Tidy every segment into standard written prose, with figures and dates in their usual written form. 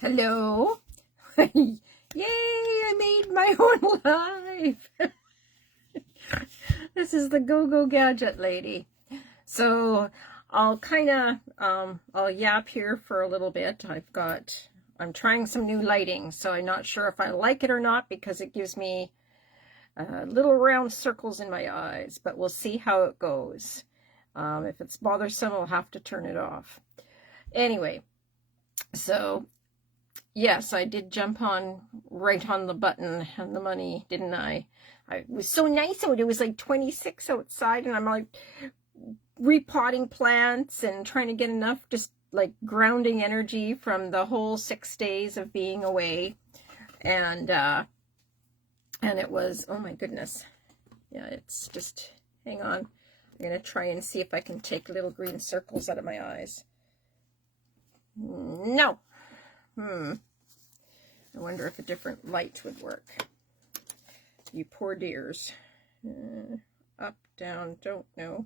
Hello. Yay, I made my own live. This is the Go-Go Gadget lady. So I'll I'll yap here for a little bit. I'm trying some new lighting, so I'm not sure if I like it or not because it gives me little round circles in my eyes, but we'll see how it goes. If it's bothersome, I'll have to turn it off. Anyway, so yes, I did jump on right on the button and the money, didn't I? It was so nice out. It was like 26 outside, and I'm like repotting plants and trying to get enough just like grounding energy from the whole 6 days of being away. And it was, oh my goodness. Yeah, it's just, hang on. I'm going to try and see if I can take little green circles out of my eyes. No. I wonder if a different light would work. You poor dears. Up, down, don't know.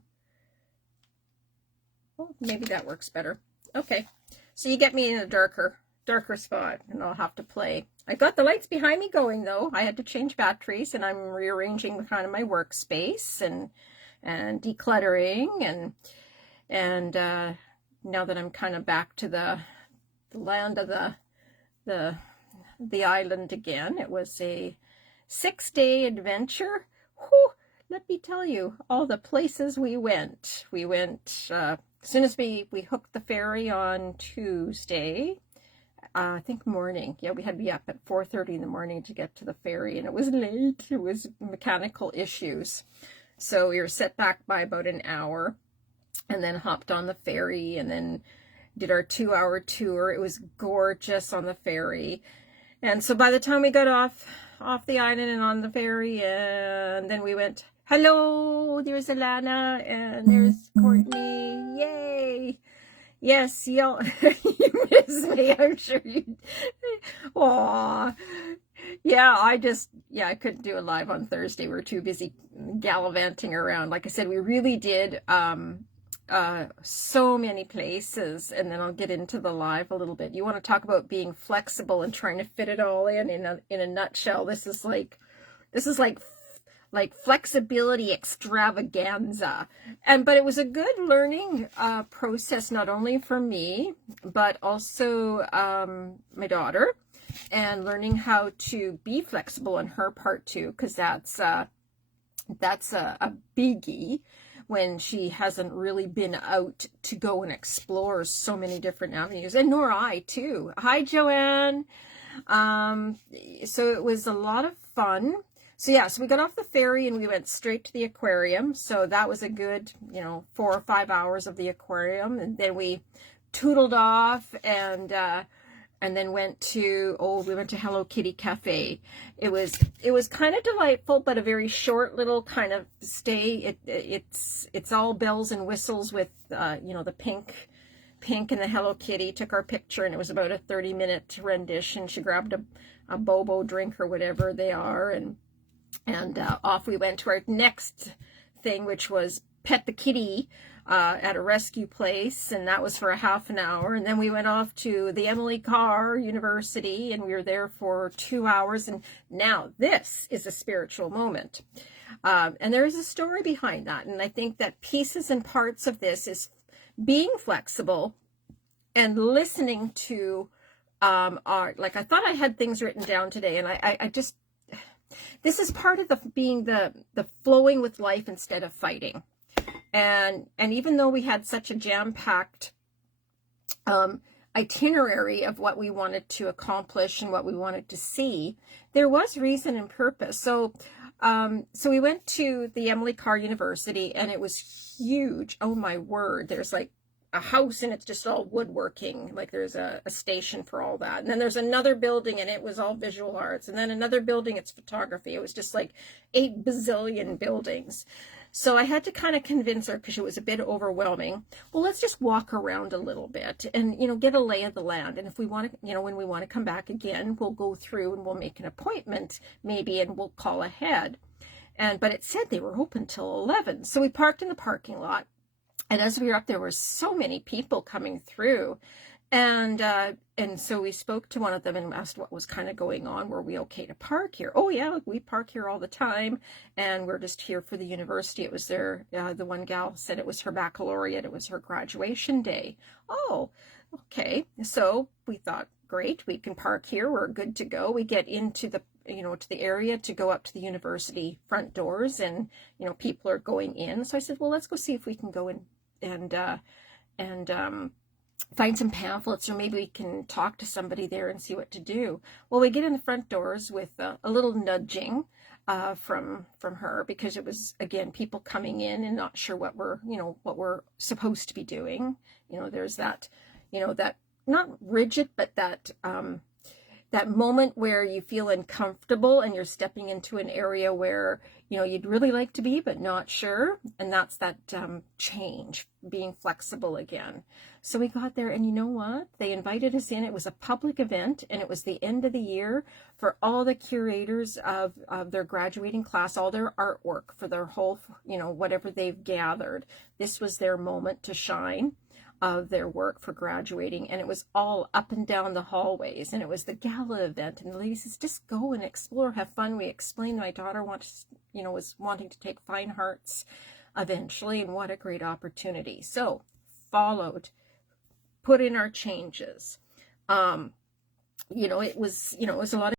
Oh, maybe that works better. Okay, so you get me in a darker spot, and I'll have to play. I got the lights behind me going, though. I had to change batteries, and I'm rearranging kind of my workspace and decluttering, and now that I'm kind of back to the land of the island again. It was a 6-day adventure. Whew, let me tell you, all the places we went. We went, as soon as we hooked the ferry on Tuesday, I think morning. Yeah, we had to be up at 4:30 in the morning to get to the ferry, and it was late. It was mechanical issues. So we were set back by about an hour, and then hopped on the ferry, and then did our 2-hour tour. It was gorgeous on the ferry. And so by the time we got off the island and on the ferry, and then we went, hello, there's Alana, and there's Courtney, yay. Yes, y'all, you miss me, I'm sure you, aw. Yeah, I couldn't do a live on Thursday. We were too busy gallivanting around. Like I said, we really did, so many places, and then I'll get into the live a little bit. You want to talk about being flexible and trying to fit it all in a nutshell. This is like flexibility extravaganza. But it was a good learning process, not only for me, but also my daughter, and learning how to be flexible on her part too, because that's a biggie when she hasn't really been out to go and explore so many different avenues, and nor I too. Hi, Joanne. So it was a lot of fun. So yeah, so we got off the ferry and we went straight to the aquarium. So that was a good, 4 or 5 hours of the aquarium, and then we tootled off and then went to Hello Kitty Cafe. It was kind of delightful, but a very short little kind of stay. It's all bells and whistles with the pink and the Hello Kitty. Took our picture, and it was about a 30-minute rendition. She grabbed a bobo drink or whatever they are, and off we went to our next thing, which was Pet the Kitty at a rescue place, and that was for a half an hour. And then we went off to the Emily Carr University, and we were there for 2 hours. And now this is a spiritual moment, and there is a story behind that. And I think that pieces and parts of this is being flexible and listening to like, I thought I had things written down today, and I just, this is part of the flowing with life instead of fighting. And even though we had such a jam-packed itinerary of what we wanted to accomplish and what we wanted to see, there was reason and purpose. So we went to the Emily Carr University, and it was huge. Oh my word! There's like a house, and it's just all woodworking. Like there's a station for all that. And then there's another building, and it was all visual arts. And then another building, it's photography. It was just like 8 bazillion buildings. So I had to kind of convince her, because it was a bit overwhelming. Well, let's just walk around a little bit and, get a lay of the land. And if we want to, when we want to come back again, we'll go through and we'll make an appointment maybe, and we'll call ahead. But it said they were open till 11. So we parked in the parking lot. And as we were up there were so many people coming through. And so we spoke to one of them and asked what was kind of going on. Were we okay to park here? Oh yeah, we park here all the time, and we're just here for the university. It was their the one gal said it was her baccalaureate. It was her graduation day. Oh, okay. So we thought, great, we can park here. We're good to go. We get into the to the area to go up to the university front doors, and people are going in. So I said, well, let's go see if we can go in and find some pamphlets, or maybe we can talk to somebody there and see what to do. Well, we get in the front doors with a little nudging from her, because it was, again, people coming in and not sure what we're supposed to be doing. There's that, that not rigid, but that moment where you feel uncomfortable and you're stepping into an area where you'd really like to be but not sure, and that's that change, being flexible again. So we got there, and you know what, they invited us in. It was a public event, and it was the end of the year for all the curators of their graduating class, all their artwork for their whole whatever they've gathered. This was their moment to shine of their work for graduating, and it was all up and down the hallways, and it was the gala event, and the lady says, just go and explore, have fun. We explained my daughter was wanting to take fine arts eventually, and what a great opportunity. So followed, put in our changes. It was a lot of